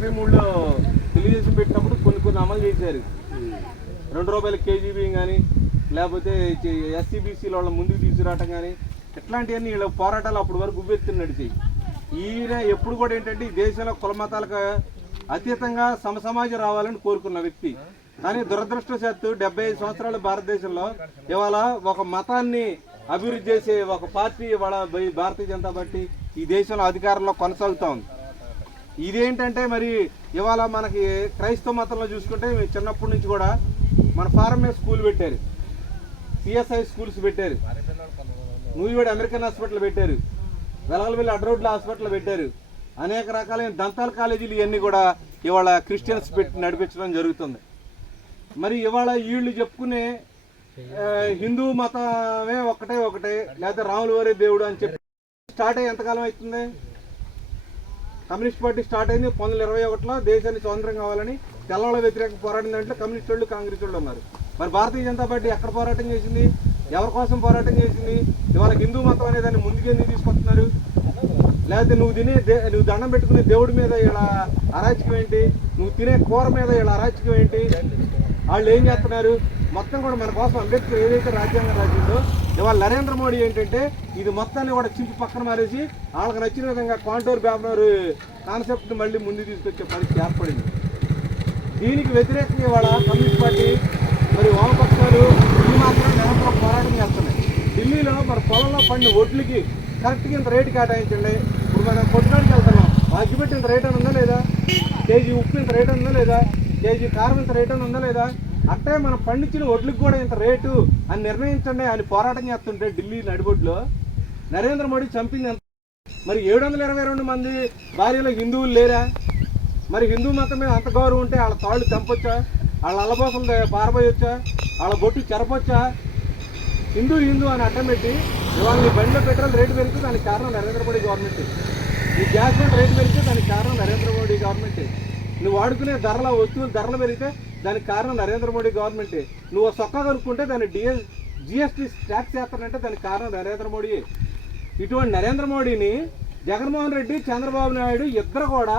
1943లో తెలుగుదేశం పెట్టినప్పుడు కొన్ని అమలు చేశారు. ₹2 కేజీ బియ్యం కానీ, లేకపోతే ఎస్సీబీసీల వాళ్ళ ముందుకు తీసుకురావటం కానీ, ఇట్లాంటివన్నీ వీళ్ళ పోరాటాలు అప్పటి వరకు ఉవ్వెత్తున నడిచాయి. ఈయన ఎప్పుడు కూడా ఏంటంటే ఈ దేశంలో కుల మతాలకు అతీతంగా సమసమాజం రావాలని కోరుకున్న వ్యక్తి. కానీ దురదృష్టవశాత్తు 75 సంవత్సరాల భారతదేశంలో ఇవాళ ఒక మతాన్ని అభివృద్ధి చేసే ఒక పార్టీ ఇవాళ భారతీయ జనతా పార్టీ ఈ దేశంలో అధికారంలో కొనసాగుతూ ఉంది. ఇదేంటంటే మరి ఇవాళ మనకి క్రైస్తవ మతంలో చూసుకుంటే చిన్నప్పటి నుంచి కూడా మన ఫార్మే స్కూల్ పెట్టారు, సిఎస్ఐ స్కూల్స్ పెట్టారు, నూజివేడ్ అమెరికన్ హాస్పిటల్ పెట్టారు, వెలగలవెల్లి అడ్రోడ్ల హాస్పిటల్ పెట్టారు, అనేక రకాలైన దంతాల కాలేజీలు ఇవన్నీ కూడా ఇవాళ క్రిస్టియన్స్ పెట్టి నడిపించడం జరుగుతుంది. మరి ఇవాళ వీళ్ళు చెప్పుకునే హిందూ మతమే ఒకటే లేకపోతే రాములు వారే దేవుడు అని చెప్పి స్టార్ట్ అయ్యి ఎంతకాలం అవుతుంది? కమ్యూనిస్ట్ పార్టీ స్టార్ట్ అయింది 1921లో దేశానికి స్వతంత్రం కావాలని తెల్లవాళ్ళ వ్యతిరేక పోరాటం దాంట్లో కమ్యూనిస్ట్ వాళ్ళు కాంగ్రెస్ వాళ్ళు ఉన్నారు. మరి భారతీయ జనతా పార్టీ ఎక్కడ పోరాటం చేసింది? ఎవరి కోసం పోరాటం చేసింది? ఇవాళ హిందూ మతం అనే దాన్ని ముందుకెందుకు తీసుకొస్తున్నారు? లేకపోతే నువ్వు దండం పెట్టుకునే దేవుడి మీద ఇలా అరాచకం ఏంటి? నువ్వు తినే కూర మీద ఇలా అరాచకం ఏంటి? వాళ్ళు ఏం చేస్తున్నారు? మొత్తం కూడా మన కోసం అంబేద్కర్ ఏదైతే రాజ్యాంగం రాసిందో ఇవాళ నరేంద్ర మోడీ ఏంటంటే ఇది మొత్తాన్ని కూడా చింపి పక్కన మారేసి వాళ్ళకి నచ్చిన విధంగా కాంటోర్ బ్యానర్ కాన్సెప్ట్ని మళ్ళీ ముందు తీసుకొచ్చే పరిస్థితి ఏర్పడింది. దీనికి వ్యతిరేకంగా ఇవాళ కమ్యూనిస్ట్ పార్టీ మరి వామపక్షాలు ఈ మాత్రం నిరంతరం పోరాటం చేస్తున్నాయి. ఢిల్లీలో మరి పొలంలో పండిన ఒడ్లకి కరెక్ట్గా ఇంత రేటు కేటాయించండి. ఇప్పుడు మనం కొట్టడానికి వెళ్తున్నాం, అగ్గిపెట్టి ఇంత రేట్ అని ఉందా లేదా? కేజీ ఉప్పు ఇంత రేట్ ఉందా లేదా? కేజీ కారం ఇంత రేట్ అని ఉందా లేదా? అట్టే మనం పండించిన ఒడ్లకు కూడా ఇంత రేటు అని నిర్ణయించండి అని పోరాటం చేస్తుంటే ఢిల్లీ నడిబొడ్లో నరేంద్ర మోడీ చంపింది ఎంత? మరి 722 మంది భార్యలో హిందువులు లేరా? మరి హిందూ మతం మీద అంత గౌరవం ఉంటే వాళ్ళ తాళ్ళు తెంపొచ్చా? వాళ్ళ అల్లబోసలు పారబోయొచ్చా? వాళ్ళ బొట్టు చెరపొచ్చా? హిందూ అని అడ్డం పెట్టి ఇవాళ నీ బండిలో పెట్రోల్ రేటు పెరిగితే దానికి కారణం నరేంద్ర మోడీ గవర్నమెంట్. నీ గ్యాస్ రేటు పెరిగితే దానికి కారణం నరేంద్ర మోడీ గవర్నమెంట్. నువ్వు వాడుకునే వస్తువుల ధరలు పెరిగితే దానికి కారణం నరేంద్ర మోడీ గవర్నమెంటే. నువ్వు సొక్కా కనుక్కుంటే దాన్ని జిఎస్టీ ట్యాక్స్ చేస్తానంటే దానికి కారణం నరేంద్ర మోడీ. ఇటువంటి నరేంద్ర మోడీని జగన్మోహన్ రెడ్డి, చంద్రబాబు నాయుడు ఇద్దరు కూడా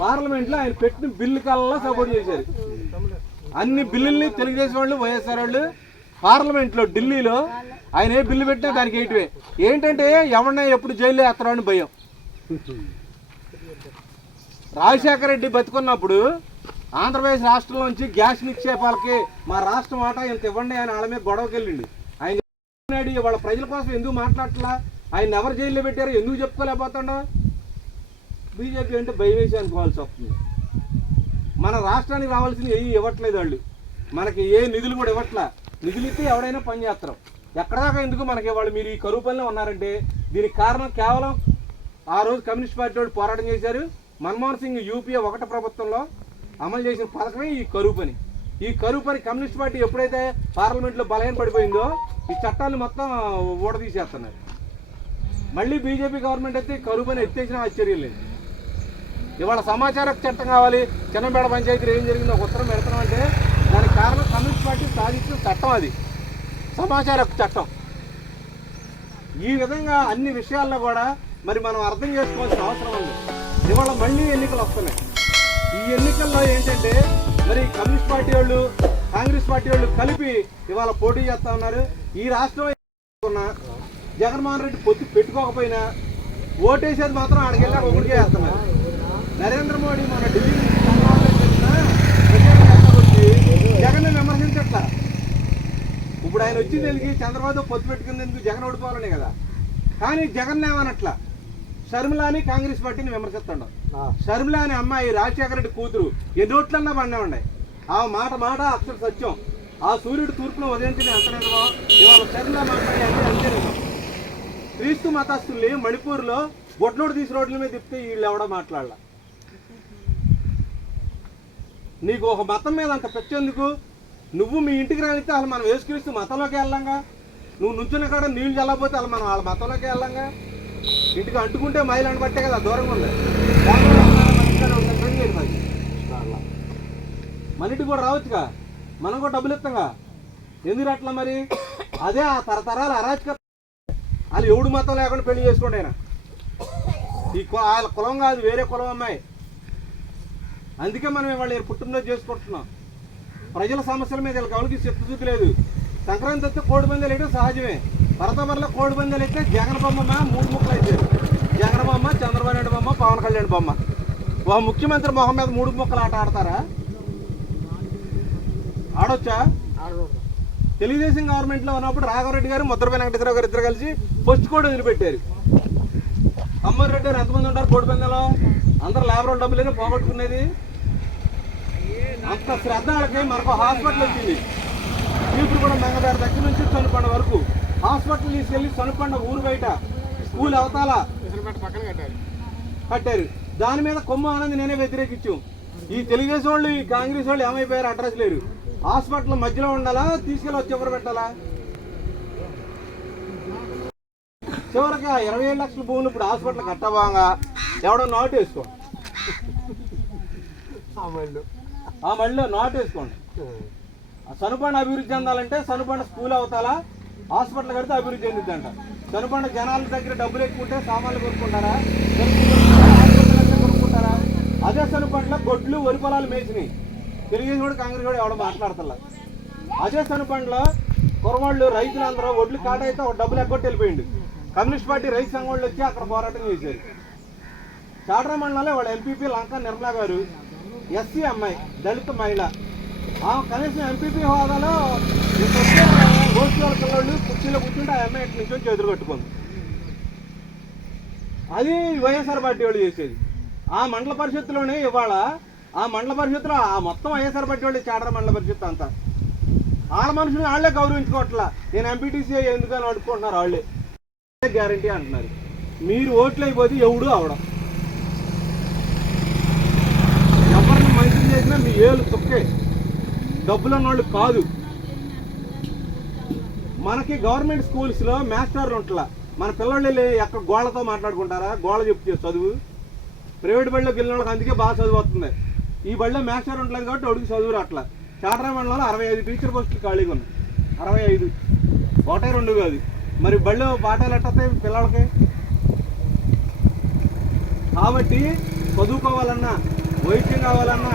పార్లమెంట్లో ఆయన పెట్టిన బిల్లు కల్లా సపోర్ట్ చేశారు. అన్ని బిల్లుల్ని తెలుగుదేశం వాళ్ళు, వైఎస్ఆర్ వాళ్ళు పార్లమెంట్లో ఢిల్లీలో ఆయన ఏ బిల్లు పెట్టినా దానికి వేయటమే. ఏంటంటే ఎవరినైనా ఎప్పుడు జైల్లో వేస్తారో అని భయం. రాజశేఖర రెడ్డి బతుకున్నప్పుడు ఆంధ్రప్రదేశ్ రాష్ట్రం నుంచి గ్యాస్ నిక్షేపాలకి మా రాష్ట్రం ఆట ఇంత ఇవ్వండి అని వాళ్ళ మీద గొడవకి వెళ్ళిండు. ఆయన వాళ్ళ ప్రజల కోసం ఎందుకు మాట్లాడట్లా? ఆయన ఎవరు జైల్లో పెట్టారో ఎందుకు చెప్పుకోలేకపోతాడా? బీజేపీ అంటే భయం వేసి అనుకోవాల్సి వస్తుంది. మన రాష్ట్రానికి రావాల్సింది ఏవి ఇవ్వట్లేదు వాళ్ళు, మనకి ఏ నిధులు కూడా ఇవ్వట్లా. నిధులు ఇస్తే ఎవడైనా పని చేస్తారు. ఎక్కడదాకా ఎందుకు మనకి వాళ్ళు మీరు ఈ కరువు పనిలో ఉన్నారంటే దీనికి కారణం కేవలం ఆ రోజు కమ్యూనిస్ట్ పార్టీ వాళ్ళు పోరాటం చేశారు. మన్మోహన్ సింగ్ యూపీఏ 1 ప్రభుత్వంలో అమలు చేసిన పథకమే ఈ కరువు పని. ఈ కరువు పని కమ్యూనిస్ట్ పార్టీ ఎప్పుడైతే పార్లమెంట్లో బలహీన పడిపోయిందో ఈ చట్టాన్ని మొత్తం ఊడదీసేస్తున్నారు. మళ్ళీ బీజేపీ గవర్నమెంట్ అయితే కరువు పని ఎత్తేసిన ఆశ్చర్యం లేదు. ఇవాళ సమాచార చట్టం కావాలి, చిన్నపేట పంచాయతీలో ఏం జరిగిందో ఒక ఉత్తరం పెడుతున్నాం అంటే దానికి కారణం కమ్యూనిస్ట్ పార్టీ సాధించిన చట్టం, అది సమాచార చట్టం. ఈ విధంగా అన్ని విషయాల్లో కూడా మరి మనం అర్థం చేసుకోవాల్సిన అవసరం ఉంది. ఇవాళ మళ్ళీ ఎన్నికలు వస్తున్నాయి. ఈ ఎన్నికల్లో ఏంటంటే మరి కమ్యూనిస్ట్ పార్టీ వాళ్ళు, కాంగ్రెస్ పార్టీ వాళ్ళు కలిపి ఇవాళ పోటీ చేస్తా ఉన్నారు. ఈ రాష్ట్రంలో జగన్మోహన్ రెడ్డి పొత్తు పెట్టుకోకపోయినా ఓటేసేది మాత్రం ఆడికి వెళ్ళాక ఒకటికే వేస్తున్నారు. నరేంద్ర మోడీ మన ఢిల్లీ వచ్చి జగన్ విమర్శించట్లా. ఇప్పుడు ఆయన వచ్చింది ఎందుకు? చంద్రబాబు పొత్తు పెట్టుకుంది ఎందుకు? జగన్ ఓడిపోవాలనే కదా. కానీ జగన్ ఏమనట్లా, షర్మిలాని కాంగ్రెస్ పార్టీని విమర్శిస్తున్నాడు. షర్మిల అనే అమ్మాయి రాజశేఖర రెడ్డి కూతురు ఎన్ని రోట్లన్నా బండే ఉన్నాయి. ఆ మాట అక్షర సత్యం. ఆ సూర్యుడు తూర్పులో ఉదయించిన ఎంత నిజమో ఇవాళ షర్మిల మాట్లాడే అంతే నిజం. క్రీస్తు మతస్థుల్ని మణిపూర్లో గొడ్లోడు తీసి రోడ్ల మీద తిప్పితే వీళ్ళు ఎవడో మాట్లాడాల. నీకు ఒక మతం మీద అంత పెంచేందుకు? నువ్వు మీ ఇంటికి రానిస్తే అసలు మనం యేసుక్రీస్తు మతంలోకి వెళ్ళంగా. నువ్వు నుంచున్న కాడ నీళ్లు చల్లకపోతే అసలు మనం వాళ్ళ మతంలోకి వెళ్ళంగా. ఇంటికి అంటుకుంటే మైలను బట్టే కదా దూరంగా ఉంది. మన ఇంటికి కూడా రావచ్చుగా, మనం కూడా డబ్బులు ఇస్తాంగా. ఎందుకు అట్లా మరి? అదే ఆ తరతరాల అరాచక. వాళ్ళు ఎవడు మతం లేకుండా పెళ్లి చేసుకోండి. ఆయన ఈ వాళ్ళ కులం కాదు, వేరే కులం అమ్మాయి. అందుకే మనం ఇవాళ పుట్టినరోజు చేసుకుంటున్నాం. ప్రజల సమస్యల మీద వీళ్ళకి ఎవరికి చిత్తశుద్ధి లేదు. సంక్రాంతి వస్తే కోడి పందాలు వేయడం సహజమే. భరతబర్లో కోడి పందాలు అయితే జగన్ బొమ్మ 3 ముక్కలు అయిపోయారు. జగన్ బొమ్మ, చంద్రబాబు నాయుడు బొమ్మ, పవన్ కళ్యాణ్ బొమ్మ. ఒక ముఖ్యమంత్రి మొహం మీద 3 ముక్కలు ఆట ఆడతారా? ఆడొచ్చా? తెలుగుదేశం గవర్నమెంట్లో ఉన్నప్పుడు రాఘవరెడ్డి గారు, ముద్రపై వెంకటేశ్వరరావు గారు ఇద్దరు కలిసి ఫస్ట్ కోడి వదిలిపెట్టారు. అమ్మర్ రెడ్డి గారు ఎంతమంది ఉంటారు కోడి పందాలో? అందరూ లేబర్ డబ్బులేనే పోగొట్టుకునేది. అంత శ్రద్ధ వాళ్ళకి. మనకు హాస్పిటల్ వచ్చింది ఇప్పుడు కూడా మెంగదారి దగ్గర నుంచి సొనపండ వరకు హాస్పిటల్ తీసుకెళ్ళి సొనపండ ఊరు బయట స్కూల్ అవతాల కట్టారు. దాని మీద కొమ్ము ఆనంద్ నేనే వ్యతిరేకించు. ఈ తెలుగుదేశం వాళ్ళు, ఈ కాంగ్రెస్ వాళ్ళు ఏమైపోయారు? అడ్రస్ లేరు. హాస్పిటల్ మధ్యలో ఉండాలా, తీసుకెళ్ళి వచ్చి ఎవరు పెట్టాలా? చివరికి 27 లక్షల భూములు ఇప్పుడు హాస్పిటల్ కట్టబాగా ఎవడో నాటు వేసుకోండి. ఆ మళ్ళీ నాటు వేసుకోండి. సనుబండ అభివృద్ధి చెందాలంటే సనుబండ స్కూల్ అవతాలా హాస్పిటల్ కడితే అభివృద్ధి చెందుద్దంట. సనుబండ జనాల దగ్గర డబ్బులు ఎక్కుంటే సామాన్లు కొనుక్కుంటారా? కొనుక్కుంటారా? అదే సనుబండలో గొడ్లు వరి పొలాలు మేసినాయి. తెలుగుదేశం కూడా కాంగ్రెస్ కూడా ఎవడో మాట్లాడుతున్నా. అదే సనుబండలో కురవాళ్ళు రైతులందరూ ఒడ్లు కాట అయితే డబ్బులు ఎగ్గొట్టి వెళ్ళిపోయింది. కమ్యూనిస్ట్ పార్టీ రైతు సంఘం వాళ్ళు వచ్చి అక్కడ పోరాటం చేశారు. చాట్రా మండలంలో వాళ్ళ ఎంపీపీ లంకా నిర్మలా గారు ఎస్సీ అమ్మాయి, దళిత మహిళ. కనీసం ఎంపీపీ హోదాలో గోష్ఠీల పిల్లలు కుర్చీలో కూర్చుంటే ఆ అమ్మాయి నుంచి వచ్చి ఎదురు కట్టుకుంది. అది వైఎస్ఆర్ పార్టీ వాళ్ళు చేసేది. ఆ మండల పరిషత్తులోనే ఇవాళ ఆ మండల పరిషత్తులో ఆ మొత్తం వైఎస్ఆర్ పార్టీ వాళ్ళు చాట్రా మండల పరిషత్తు అంతా వాళ్ళ మనుషులు వాళ్ళే గౌరవించుకోవట్లా. నేను ఎంపీటీసీ ఎందుకని అడుక్కుంటున్నారు వాళ్ళే. గ్యారంటీ అంటున్నారు. మీరు ఓట్లు అయిపోతే ఎవడు అవడం. ఎవరిని మంచిది చేసినా మీ ఏళ్ళు తొక్కే. డబ్బులు ఉన్నవాళ్ళు కాదు. మనకి గవర్నమెంట్ స్కూల్స్లో మాస్టర్లు ఉంటలా. మన పిల్లలు ఎక్కడ గోళ్ళతో మాట్లాడుకుంటారా? గోళ్ళ చెప్తే చదువు. ప్రైవేట్ బడిలోకి వెళ్ళిన వాళ్ళకి అందుకే బాగా చదువు వస్తుంది. ఈ బడిలో మాస్టర్ ఉండలేదు కాబట్టి అడుగు చదువు అట్లా. చాట్రా మండలంలో 65 టీచర్ పోస్టులు ఖాళీగా ఉన్నాయి. 65, 1, 2 కాదు. మరి బడిలో పాఠాలు ఎట్టతాయి పిల్లలకి? కాబట్టి చదువుకోవాలన్నా, వైద్యం కావాలన్నా,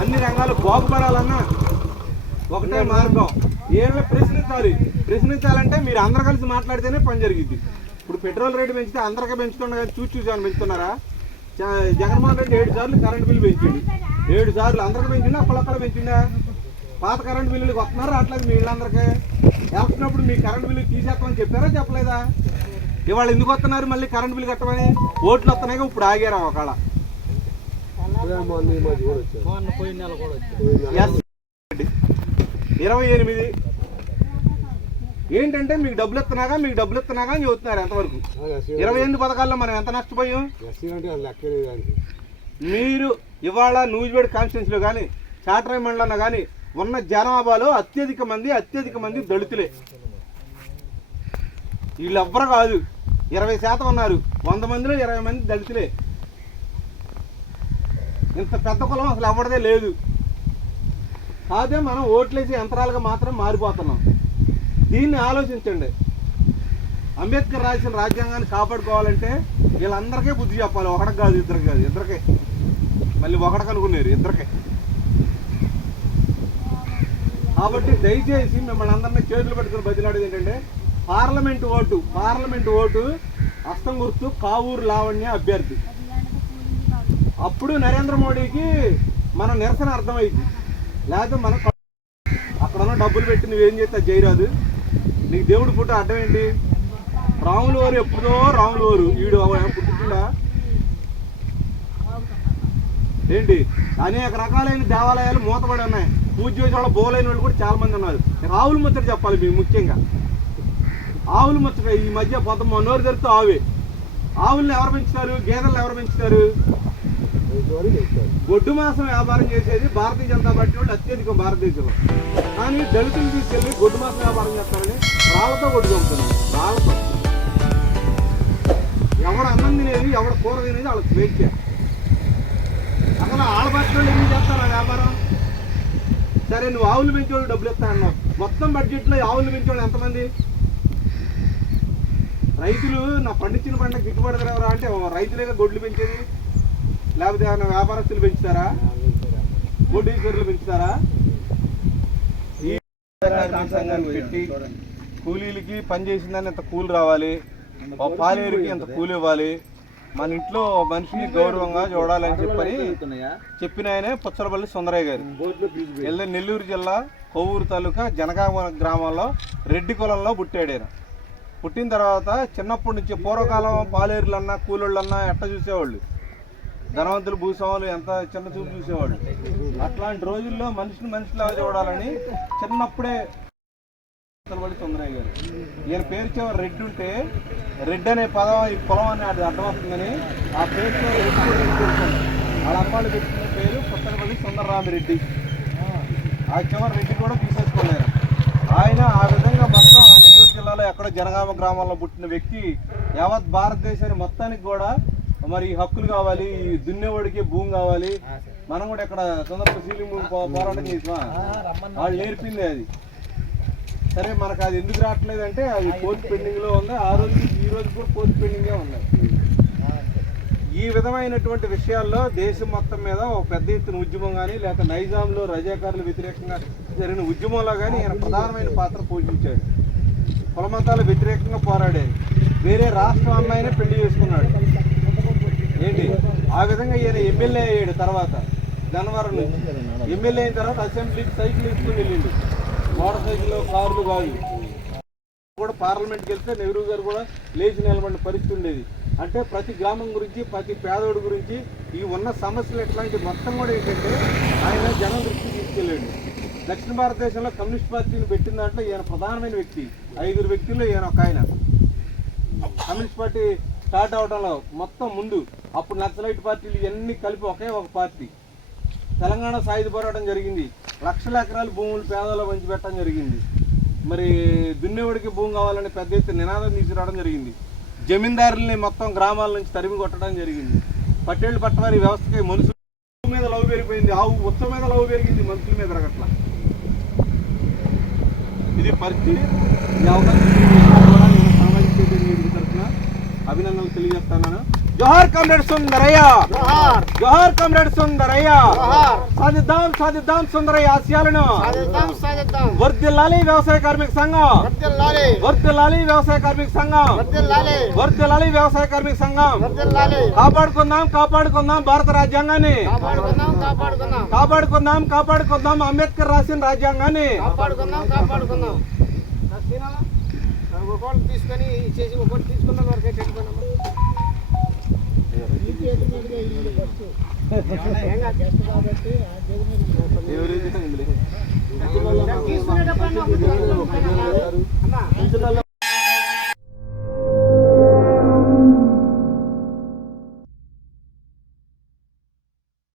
అన్ని రంగాలు బాగుపడాలన్నా ఒకటే మార్గం. ఏళ్ళ ప్రశ్నించాలి. ప్రశ్నించాలంటే మీరు అందరూ కలిసి మాట్లాడితేనే పని జరిగింది. ఇప్పుడు పెట్రోల్ రేటు పెంచితే అందరికీ పెంచుతున్నా కానీ చూసి అని పెంచుతున్నారా? జగన్మోహన్ రెడ్డి 7 సార్లు కరెంట్ బిల్లు పెంచింది. 7 సార్లు అందరికీ పెంచిందా? అక్కడక్కడ పెంచిందా? పాత కరెంట్ బిల్లులకు వస్తున్నారు అట్లేదు మీ వీళ్ళందరికీ. వెళ్తున్నప్పుడు మీ కరెంట్ బిల్లు తీసేస్తామని చెప్పారా చెప్పలేదా? ఇవాళ ఎందుకు వస్తున్నారు మళ్ళీ కరెంట్ బిల్లు కట్టమని? ఓట్లు వస్తున్నాయి ఇప్పుడు ఆగారా ఒకవేళ. 28 ఏంటంటే మీకు డబ్బులు ఇస్తున్నాగా అని చెబుతున్నారు. ఎంతవరకు 28 పథకాల్లో మనం ఎంత నష్టపోయాం? మీరు ఇవాళ నూజివేడ్ కాన్స్టిట్యున్సీలో కానీ చాట్రా మండలంలో కానీ ఉన్న జనాభాలో అత్యధిక మంది దళితులే. వీళ్ళెవ్వరు కాదు. 20% ఉన్నారు. 100 మందిలో 20 మంది దళితులే. ఇంత పెద్ద కులం అసలు ఎవరిదే లేదు. కాదే మనం ఓట్లేసి యంత్రాలుగా మాత్రం మారిపోతున్నాం. దీన్ని ఆలోచించండి. అంబేద్కర్ రాసిన రాజ్యాంగాన్ని కాపాడుకోవాలంటే వీళ్ళందరికీ బుద్ధి చెప్పాలి. ఒకటికి కాదు, ఇద్దరికి కాదు, ఇద్దరికే. మళ్ళీ ఒకటికి అనుకున్నారు, ఇద్దరికే. కాబట్టి దయచేసి మిమ్మల్ని అందరినీ చేతులు పెట్టుకుని బదిలాడేది ఏంటంటే పార్లమెంటు ఓటు హస్తం గుర్తు కావూరు లావణ్య అభ్యర్థి. అప్పుడు నరేంద్ర మోడీకి మన నిరసన అర్థమైంది. లేకపోతే మన అక్కడ ఉన్న డబ్బులు పెట్టి నువ్వేం చేస్తే చేయరాదు. నీకు దేవుడు పుట్ట అడ్డం ఏంటి? రాములు వారు ఎప్పుడో రాములు వారు వీడు పుట్టుకుండా ఏంటి? అనేక రకాలైన దేవాలయాలు మూతపడి ఉన్నాయి. పూజ చేసే వాళ్ళు బోలైన వాళ్ళు కూడా చాలా మంది ఉన్నారు. ఆవులు ముచ్చట చెప్పాలి మీకు. ముఖ్యంగా ఆవులు ముచ్చట ఈ మధ్య నోరు తెరిస్తే ఆవుల్ని ఎవరు పెంచుతారు? గేదెలను ఎవరు పెంచుతారు? గొడ్డు మాసం వ్యాపారం చేసేది భారతీయ జనతా పార్టీ వాళ్ళు అత్యధికం భారతదేశంలో. కానీ దళితులు తీసుకెళ్ళి గొడ్డు మాసం వ్యాపారం చేస్తారని రాళ్లతో గొడ్డు చంపుతున్నారు. రాళ్లతో ఎవడ అన్నం తినేది, ఎవడ కూర తినేది వాళ్ళకి స్వేచ్ఛ. అసలు ఆళ్ళ పార్టీ వాళ్ళు ఎందుకు చేస్తారు ఆ వ్యాపారం? సరే నువ్వు ఆవులు పెంచేవాళ్ళు డబ్బులు ఇస్తానన్నావు. మొత్తం బడ్జెట్లో ఆవులు పెంచేవాళ్ళు ఎంతమంది? రైతులు నా పండించిన పంట గిట్టుబాటు రావరా అంటే రైతులేగా గొడ్లు పెంచేది, లేకపోతే ఏమైనా వ్యాపారస్తులు పెంచుతారా? కోటీశ్వరులు పెంచుతారా? ఈ కార్మిక సంఘాన్ని పెట్టి కూలీలకి పని చేసిందని ఇంత కూలి రావాలి, ఒక పాలేరుకి ఇంత కూలి ఇవ్వాలి, మన ఇంట్లో మనిషిని గౌరవంగా చూడాలని చెప్పిన ఆయనే పుచ్చలపల్లి సుందరయ్య గారు. నెల్లూరు జిల్లా కొవ్వూరు తాలూకా జనగామ గ్రామంలో రెడ్డి కులంలో పుట్టాడు ఆయన. పుట్టిన తర్వాత చిన్నప్పటి నుంచి పూర్వకాలం పాలేరులన్నా కూలోళ్ళన్నా ఎట్ట చూసేవాళ్ళు, ధనవంతులు భూస్వాములు ఎంత చిన్న చూపు చూసేవాళ్ళు. అట్లాంటి రోజుల్లో మనిషిని మనిషిలాగా చూడాలని చిన్నప్పుడే పుచ్చలపల్లి సుందరయ్య గారు. ఈయన పేరు చివరి రెడ్డి ఉంటే రెడ్డి అనే పదం ఈ కులం అని అది అర్థం వస్తుందని ఆ పేరు చివరి రెడ్డి పెట్టుకున్నాడు. వాళ్ళ అమ్మాయిలు పెట్టుకున్న పేరు పుచ్చలపల్లి సుందరరామిరెడ్డి. ఆ చివరి రెడ్డి కూడా తీసేసుకున్నారు. ఆయన ఆ విధంగా మొత్తం నెల్లూరు జిల్లాలో ఎక్కడో జనగామ గ్రామంలో పుట్టిన వ్యక్తి యావత్ భారతదేశానికి మొత్తానికి కూడా మరి ఈ హక్కులు కావాలి, ఈ దున్నేవాడికి భూమి కావాలి, మనం కూడా ఇక్కడ తొందరగా సీలింగ్ భూమి పోరాటం చేసామా, వాళ్ళు నేర్పింది అది. సరే మనకు అది ఎందుకు రావట్లేదంటే అది కోర్టు పెండింగ్లో ఉంది. ఆ రోజు ఈ రోజు కూడా కోర్టు పెండింగే ఉన్నాయి. ఈ విధమైనటువంటి విషయాల్లో దేశం మొత్తం మీద ఒక పెద్ద ఎత్తున ఉద్యమం కానీ లేక నైజాంలో రజాకారులు వ్యతిరేకంగా జరిగిన ఉద్యమంలో కానీ ఈయన ప్రధానమైన పాత్ర పోషించాడు. కులమతాల వ్యతిరేకంగా పోరాడాడు. వేరే రాష్ట్రం అమ్మాయినే పెళ్లి చేసుకున్నాడు ఏంటి. ఆ విధంగా ఈయన ఎమ్మెల్యే అయ్యాడు. తర్వాత గన్నవరం నుంచి ఎమ్మెల్యే అయిన తర్వాత అసెంబ్లీకి సైకిల్ వేసుకుని వెళ్ళిండు, మోటార్ సైకిల్లో కార్లు కాదు. కూడా పార్లమెంట్కి వెళ్తే నెహ్రూ గారు కూడా లేచి నిలబడిన పరిస్థితి ఉండేది. అంటే ప్రతి గ్రామం గురించి ప్రతి పేదోడి గురించి ఈ ఉన్న సమస్యలు ఎట్లాంటి మొత్తం కూడా ఏంటంటే ఆయన జనం దృష్టికి తీసుకెళ్ళాడు. దక్షిణ భారతదేశంలో కమ్యూనిస్ట్ పార్టీని పెట్టిన దాంట్లో ఈయన ప్రధానమైన వ్యక్తి. 5 వ్యక్తుల్లో ఈయన ఒక ఆయన. కమ్యూనిస్ట్ పార్టీ స్టార్ట్ అవడంలో మొత్తం ముందు అప్పుడు నక్సలైట్ పార్టీలు ఇవన్నీ కలిపి ఒకే ఒక పార్టీ. తెలంగాణ సాయుధ పోరాటం జరిగింది. లక్షల ఎకరాల భూములు పేదలో పంచిపెట్టడం జరిగింది. మరి దున్నేవాడికి భూమి కావాలని పెద్ద ఎత్తున నినాదం తీసుకురావడం జరిగింది. జమీందారుల్ని మొత్తం గ్రామాల నుంచి తరిమి కొట్టడం జరిగింది. పట్టేళ్ళు పట్టవారి వ్యవస్థకి మనుషుల మీద లవ్ పెరిగిపోయింది, ఆవు ఉత్సవం మీద లవ్ పెరిగింది, మనుషుల మీద రగట్ల. ఇది పరిస్థితి. ఈ అవకాశం కూడా నేను సామాజిక చైతన్య తరఫున అభినందనలు తెలియజేస్తున్నాను. జోహార్ కామ్రేడ్ సుందరయ్య, జోహార్ కామ్రేడ్ సుందరయ్య. సాధిద్దాం సాధిద్దాం సుందరయ్య ఆశయాలను. వర్ధిల్లాలి వ్యవసాయ కార్మిక సంఘం, వర్ధిల్లాలి వ్యవసాయ కార్మిక సంఘం, వర్ధిల్లాలి వ్యవసాయ కార్మిక సంఘం. కాపాడుకుందాం కాపాడుకుందాం భారత రాజ్యాంగాన్ని, కాపాడుకుందాం కాపాడుకుందాం అంబేద్కర్ రాసిన రాజ్యాంగాన్ని. తీసుకొని చేసి ఒకటి తీసుకున్న వరకే ఎవరైతే